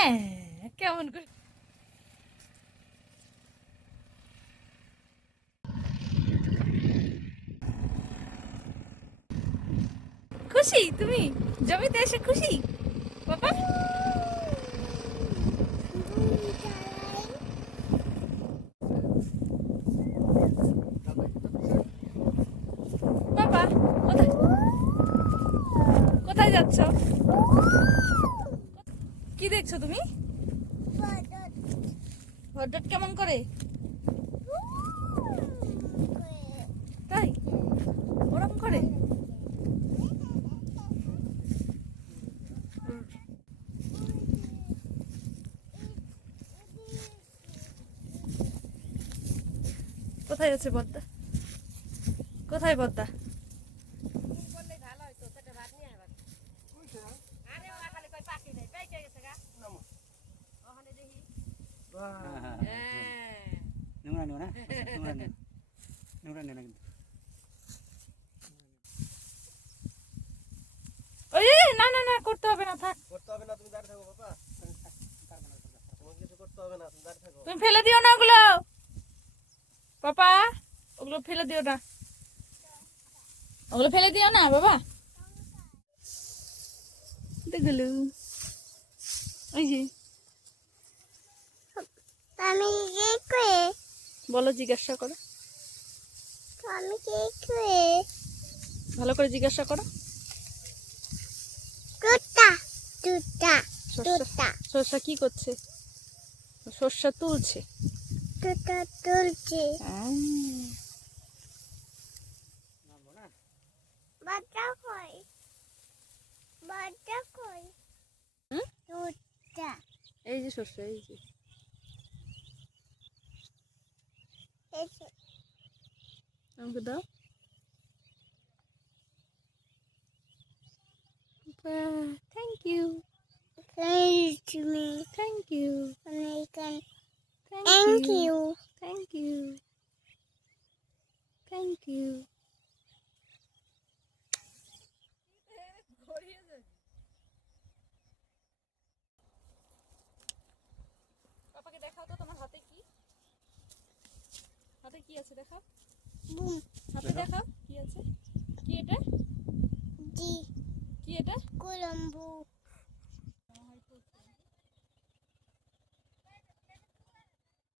হ্যাঁ কেমন করে খুশি তুমি জমিতে এসে খুশি বাবা বাবা কোথায় কোথায় যাচ্ছ কি দেখছো তুমি হঠাৎ কেমন করে তাই ওরকম করে কোথায় আছে বদ্দা কোথায় বদ্দা ওই না না না করতে হবে না থাক করতে হবে না, তুমি দাঁড়িয়ে থাকো বাবা। তোমাকে কিছু করতে হবে না, তুমি দাঁড়িয়ে থাকো। তুমি ফেলে দিও না ওগুলো পাপা ওগুলো ফেলে দিও না ওগুলো ফেলে দিও না বাবা দেখলো ওই যে আমি কি করে বলো জিজ্ঞাসা করো আমি কি করে ভালো করে জিজ্ঞাসা করো টুটা টুটা টুটা সর্ষা কি করছে সর্ষা তুলছে টুটা তুলছি বাচ্চা কই বাচ্চা কই টুটা এই যে সর্ষা এই যে এসে আমাকে দাও thank you thank me thank you American thank thank you you thank you thank you পাপাকে দেখাও তো তোমার হাতে কি আছে দেখাও boom হাতে দেখাও কি আছে কি এটা G কি এটা Colombo